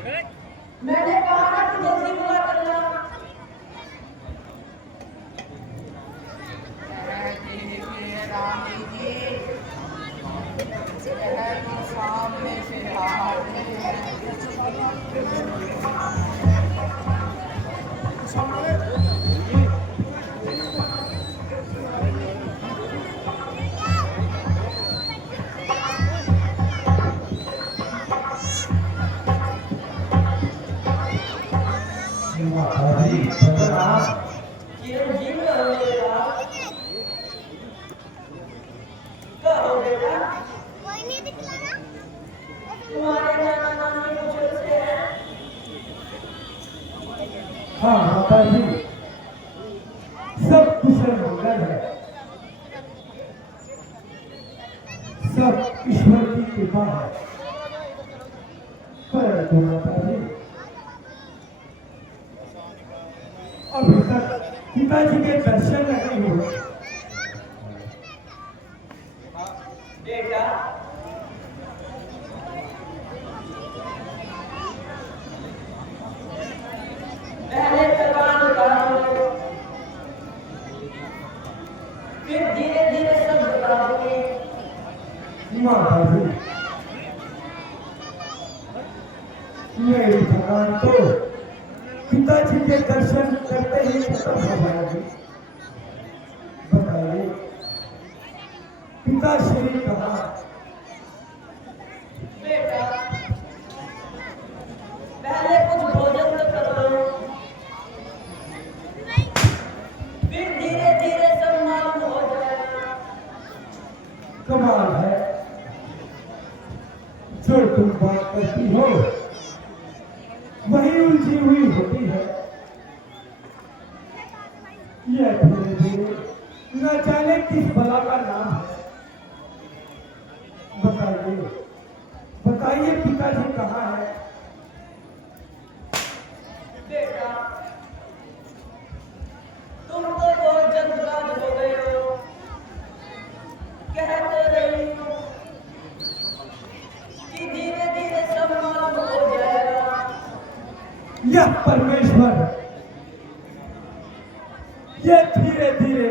मैंने कहा ना कि जल्दी पूरा करना। रानी जी शहर तो सामने से आ रही हाँ माता जी, सब कुशल मंगल है, सब ईश्वर की कृपा है। परंतु माता जी, अभी तक पिताजी के दर्शन नहीं हुए। बेटा पहले थकान उतारो, फिर धीरे धीरे सब बता दोगे। माता जी, मेरी थकान तो पिताजी के दर्शन करते ही खत्म हो जाएगी। बताइए पिताश्री कहाँ? बेटा पहले कुछ भोजन तो करो, फिर धीरे धीरे सब मालूम हो जाएगा। कमाल है, जो तुम बात करती हो वही उलझी हुई होती है। यह धीरे धीरे न जाने किस बला का नाम है। बताइए बताइए पिताजी कहाँ है? बेटा तुम तो बहुत जल्दबाज हो गए हो। कह तो रही हूँ कि धीरे धीरे सब मालूम हो जाएगा। यह परमेश्वर, यह धीरे धीरे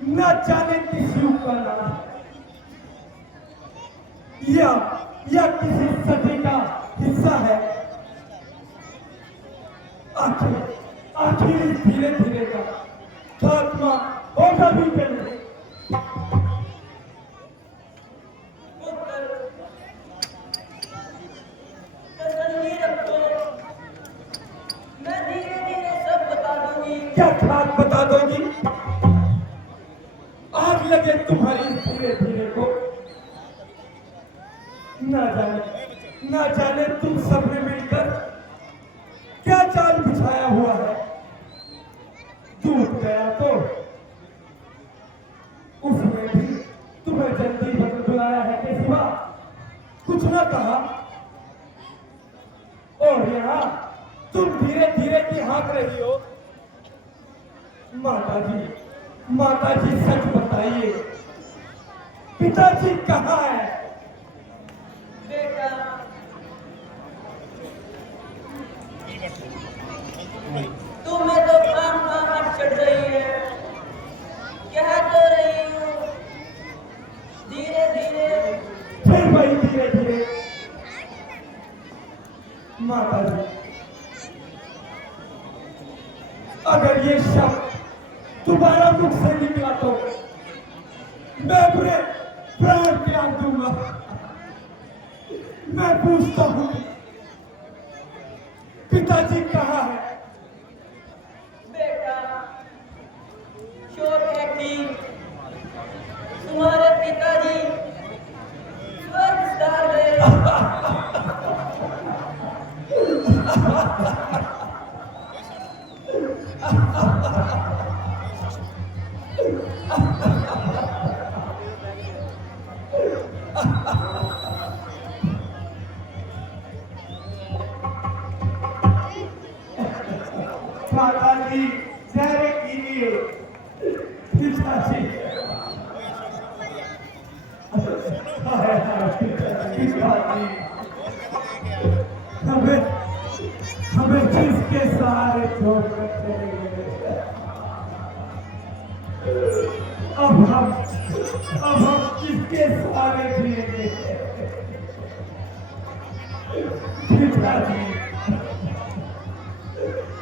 न जाने किस युग का नाम है। यह किसी सदी का हिस्सा है। आखिर आखिर इस धीरे धीरे का खात्मा होगा भी कि नहीं? पुत्र तसल्ली रखो, मैं धीरे धीरे सब बता दूंगी। क्या खाक बता दोगी? आग लगे तुम्हारी इस धीरे धीरे को। ना जाने तुम सबने मिलकर क्या जाल बिछाया हुआ है। टूट गया तो उसमें भी तुम्हें जल्दी बुलाया है के सिवा कुछ न कहा। और यहाँ तुम धीरे धीरे की हाँक रही हो। माता जी सच बताइए, पिताजी कहाँ है? बेटा तुम्हें तो काम हट चढ़ रही है। कह तो रही हूँ धीरे धीरे। फिर वही धीरे धीरे। माता जी, अगर ये शब्द तुम्हारा मुख से निकला तो मैं अपने प्राण त्याग दूंगा। मैं पूछता हूँ पिताजी कहाँ है? बेटा शोर है कि तुम्हारे पिताजी स्वर्ग सिधार गए। माता जी धैर्य कीजिए। पिताजी पिताजी हमें किसके सहारे छोड़कर चले गए। अब हम किसके सहारे जिएंगे। पिताजी,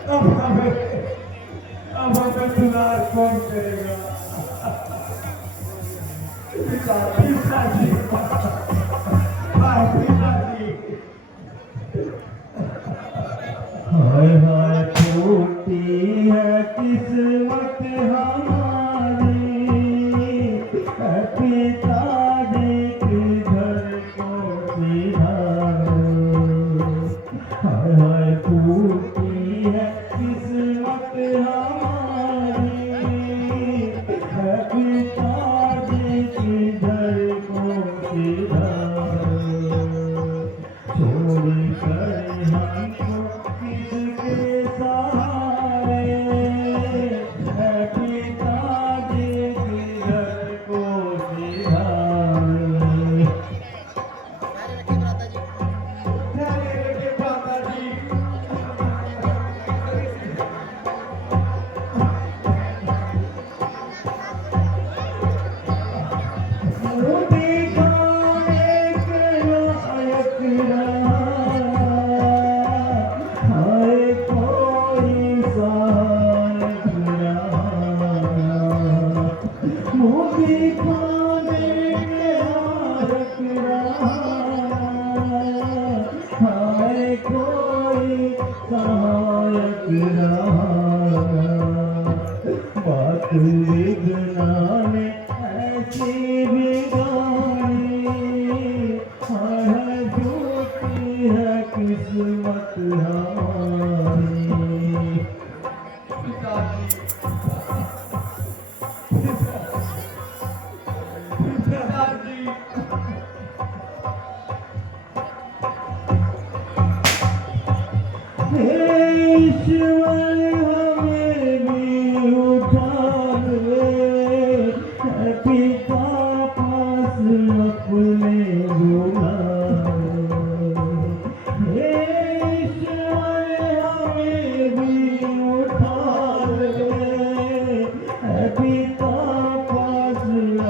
अब हमें दुलार कौन करेगा। पिताजी, पिताजी। हाय हाय टूटी है किस्मत हमारी, पिताजी किधर को सिधारो। हाय हाय टूटी है किस्मत हमारी, पिताजी किधर को सिधारो। छोड़ कर हमको किसके सहारे, पिताजी किधर को सिधारे। मोदी खाने के लायक रहा, हाय कोई सहायक रहा। मोदी खाने के लायक रहा, हाय कोई सहायक रहा। बात विघ्नाने ऐसी बिगाड़ी, हाय झूठी है किस्मत हमारी। हे ईश्वर हमें भी उठा ले, पिता पास अपने बुला ले। हे ईश्वर हमें भी उठा ले, पिता पास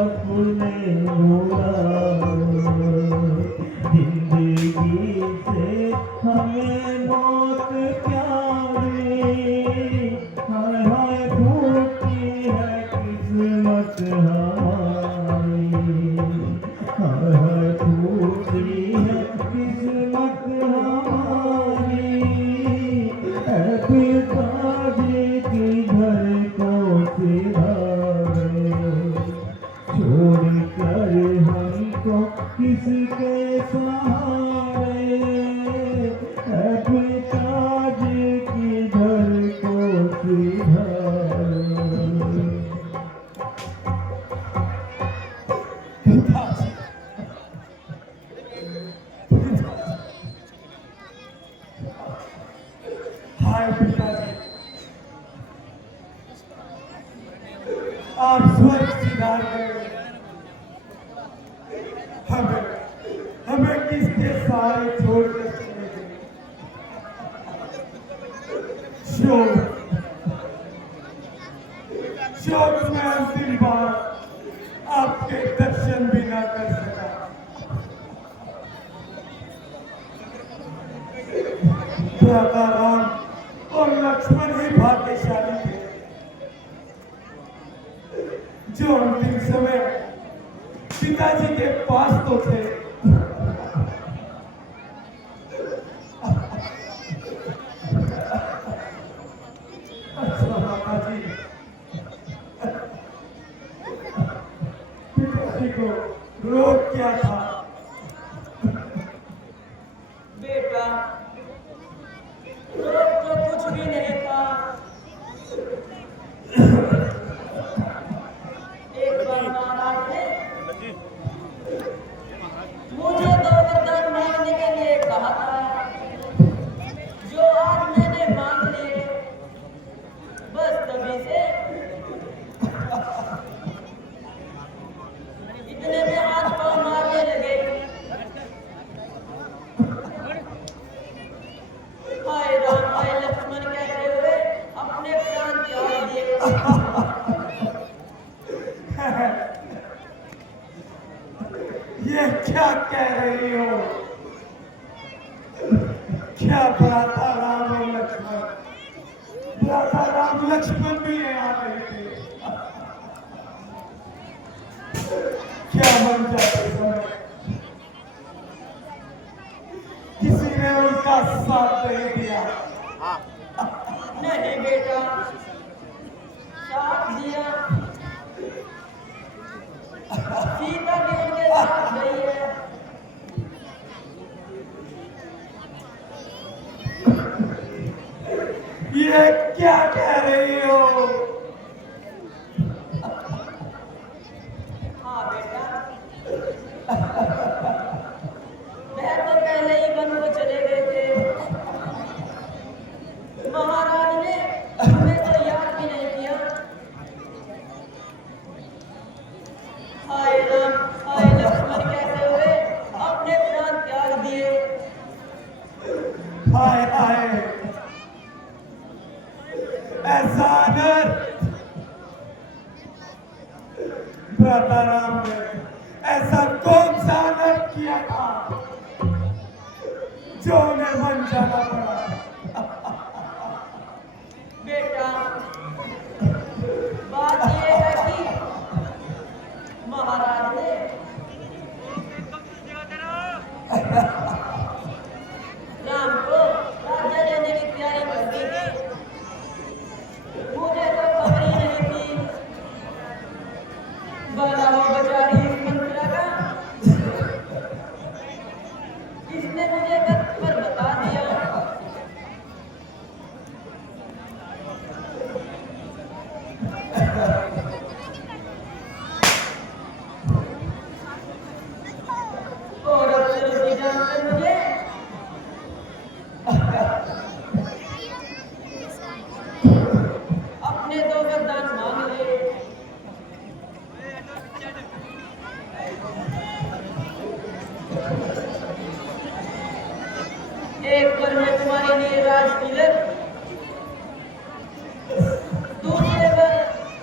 अपने बुला ले। जिंदगी से हमें मौत प्यारी, हाय हाय टूटी है किस्मत हमारी। हाय हाय टूटी है किस्मत हमारी, पिताजी किधर को सिधारे। छोड़ कर हमको किसके सहारे, पिताजी किधर को सिधारे। हाय पिताजी, आप स्वर्ग सिधार गए। हमें किसके सहारे छोड़कर चले गए। शोक में अंतिम बार आपके दर्शन भी ना कर सका। भ्राता राम और लक्ष्मण ही भाग्यशाली थे जो अंतिम समय पिताजी के पास तो थे। अच्छा माताजी, पिताजी को रोग क्या था। बेटा रोग तो कुछ भी नहीं था। एक बार महाराज ने ये क्या कह रही हो? क्या भ्राता राम और लक्ष्मण, भ्राता राम लक्ष्मण भी यहाँ रहे थे? क्या मन जाते समय किसी ने उनका साथ नहीं दिया? नहीं बेटा, साथ दिया। सीता भी उनके साथ गई है। ये क्या कह रही हो? हाँ बेटा, वह तो पहले ही वन को चले गए थे। महाराज ने हमें तो याद भी नहीं किया। हाय राम, हाय लक्ष्मण कहते हुए अपने प्राण त्याग दिए। हाय हाय, ऐसा अनर्थ भ्राता राम ने ऐसा कौन सा अनर्थ किया था जो उन्हें मन जाना पड़ा? बेटा, बात ये है कि महाराज ने राम को राज्य देने की तैयारी कर दी थी। मुझे तो खबर ही नहीं थी। बताओ बेचारी इस मंत्रा का, इसने मुझे वक्त पर बता दिया। और अब से रुकी जानकर मुझे अपने दो वरदान मांग ले। एक पर मैं तुम्हारे लिए राज तिलक, दूसरे पर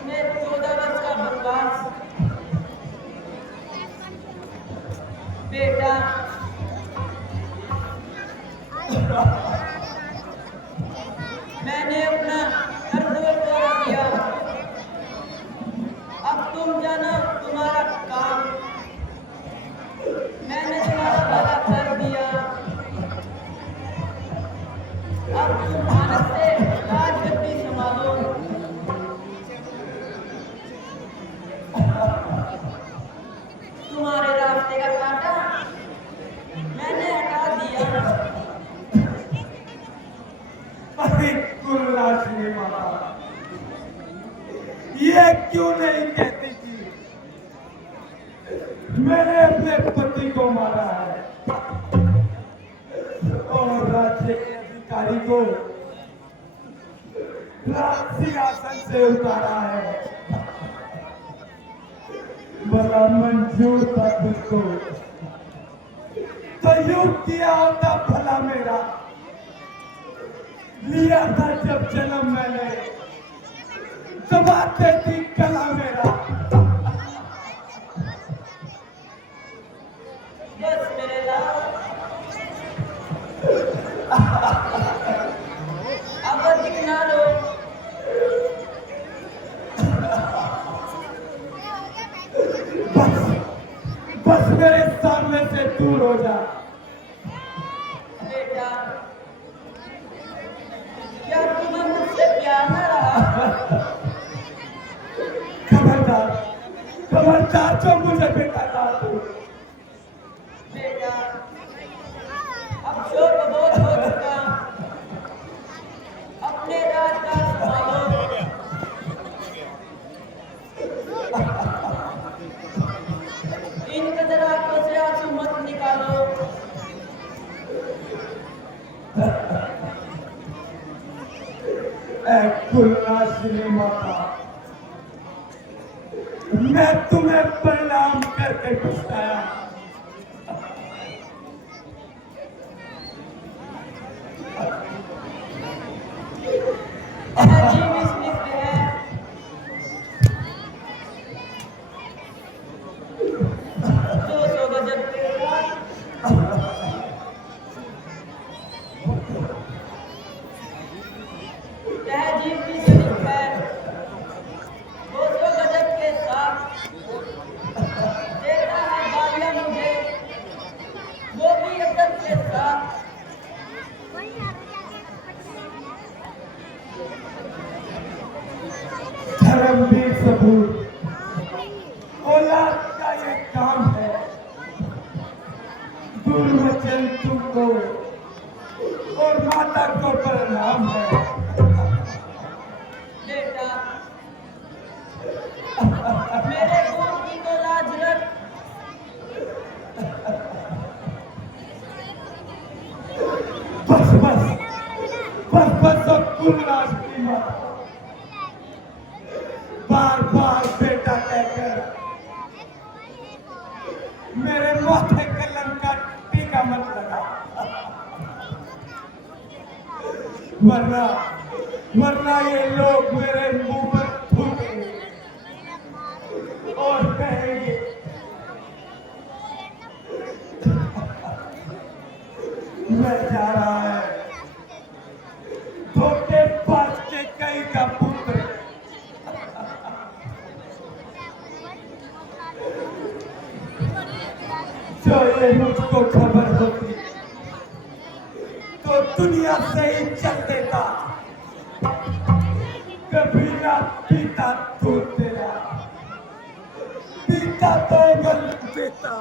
मैं 14 वर्ष का वनवास। बेटा, मैंने अपना कर्तव्य पूरा किया। अब तुम जानो तुम्हारा काम। मैंने तुम्हारा भला कर दिया। अब तुम आनंद से राजगद्दी संभालो। तुम्हारे रास्ते का कांटा मैंने हटा दिया। अरे कुल्लाश्री माता, ये क्यों नहीं कहती कि मैंने अपने पति को मारा है और राज्य के अधिकारी को राज सिंहासन से उतारा है? भला मंजूर था तुझको तो यूं किया होता भला मेरा। लिया था जब जन्म मैंने, दबाते थी गला मेरा। बस मेरे लाल, अब दिखना लो। बस बस मेरे सामने से दूर हो जा। बेटा, क्या तुम्हें मुझसे प्यार न रहा? खबरदार, खबरदार जो मुझे बेटा कहा तू। बेटा, अब शोक बहुत हो चुका। अपने राज का संभालो। इन कदर आंखों से आंसू मत निकालो। कुल्लाश्री माता, मैं तुम्हें प्रणाम करके पछताया। अजीब स्निग्ध है माता को प्रणाम है। बेटा मेरे दूध की तो लाज रख। बस बस बस बस सब कुल राज की माता बार बार बेटा कहकर मेरे माथे कलम का टीका मत लगा, वरना वरना ये लोग मेरे मुंह पर थूकेंगे और कहेंगे मैं जा रहा है धोखे बाज के कई का पुत्र। जो ये मुझको खबर होती तो दुनिया से ही चल देता, कभी ना पीता दूध तेरा, पीता तो गल देता।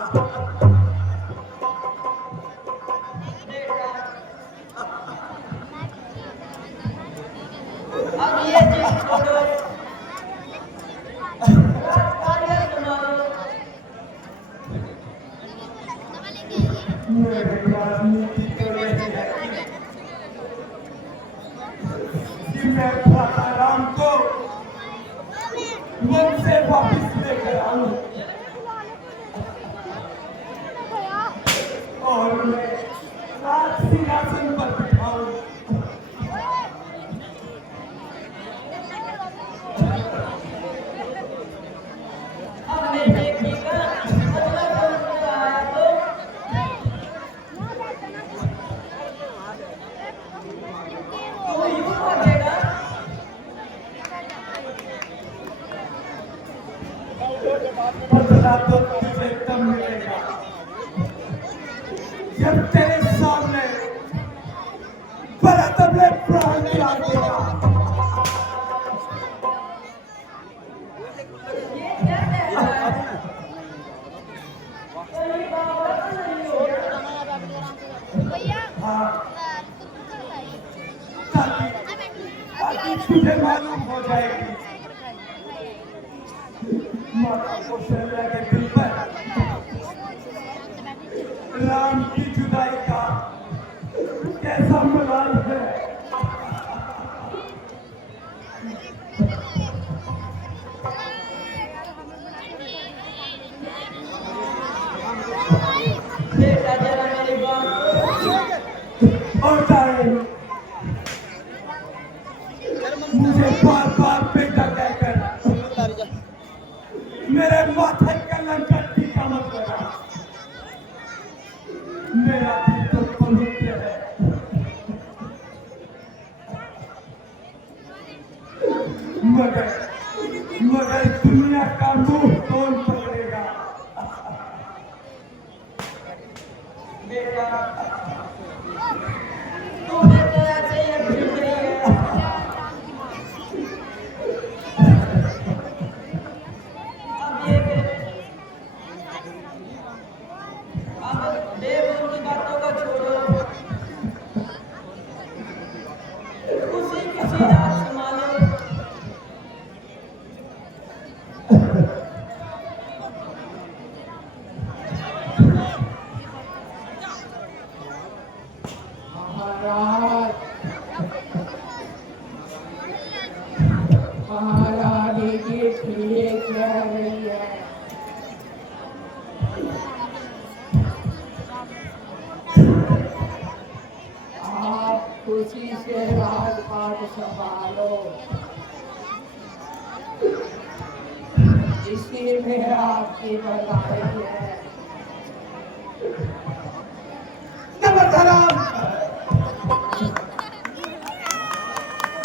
अब ये जिद छोड़ो, राजकार्य संभालो। मेरे राजनीति तो यही है कि मैं भ्राता राम को मन से वापिस लेकर आऊं और मैं राज सिंहासन पर बिठाऊं। अब मैं देखिएगा अगला कौन आया तो तू यूं भागेगा। बदला तो तुझे तब मिलेगा जब तेरे सामने बरातबले प्राण त्याग देगा। ये क्या कह रहा है? कहीं बाबा तो नहीं हो गया? हाँ, ताकि तुझे मालूम हो जाएगी माता कौशल्या के दिल पर राम की जुदाई का कैसा मलाल है। बेटा जरा मेरी बात और तारे मुझे बार बार बेटा कहकर मेरे माथे कलम का टीका मत लगा। मेरा दिल तो पवित्र है, मगर मगर दुनिया का मुंह कौन पकड़ेगा। बेटा तूने तो ऐसे ही भिड़ रही है। अब ये अब देव उनकी बातों को छोड़ो, उसी किसी रात संभालो। महारानी की ठीक कह रही है। आप खुशी से राजपाट संभालो, इसी में आपकी भलाई है। नमस्कार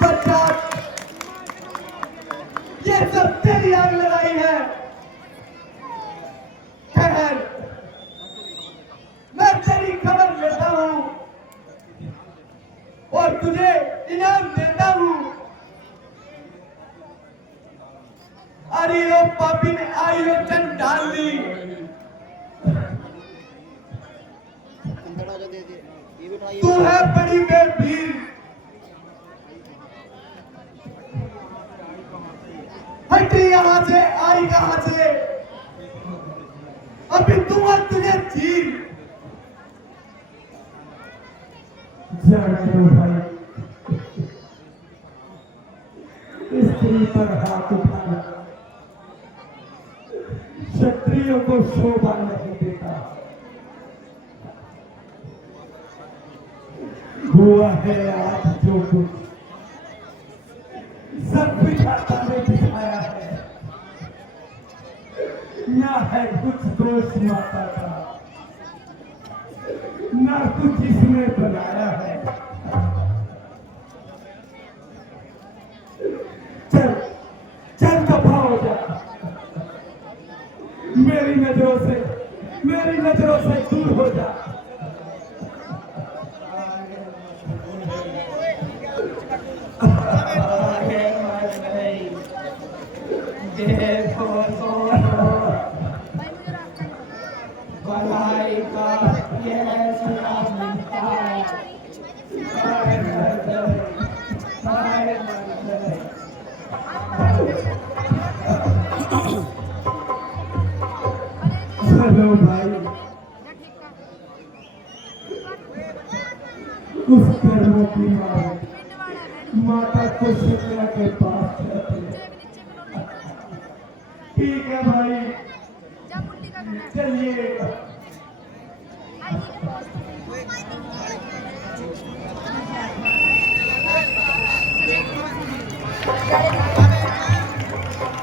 बच्चा, ये सब तेरी आग लड़ाई है। खैर मैं तेरी खबर लेता हूँ और तुझे इनाम देता हूँ। अरे ओ पापी ने आयोजन डाल दी। तू है बड़ी बेबीर। हटी यहाँ से, आई कहाँ से? अभी तुझे चीर। जाने दो भाई, स्त्री पर हाथ उठाना क्षत्रियों को शोभा नहीं देता। हुआ है आज जो कुछ सब विधाता ने दिखाया है। ना है कुछ दोष माता का, ना कुछ इसने बनाया है। चल चल दफा हो जा, मेरी नजरों से दूर हो जा। देखो भलाई का यह सुनाम मिलता है। चलो भाई, उस कर्मों की माता को शिमला के पास जाते हैं। ठीक है भाई, चलिए।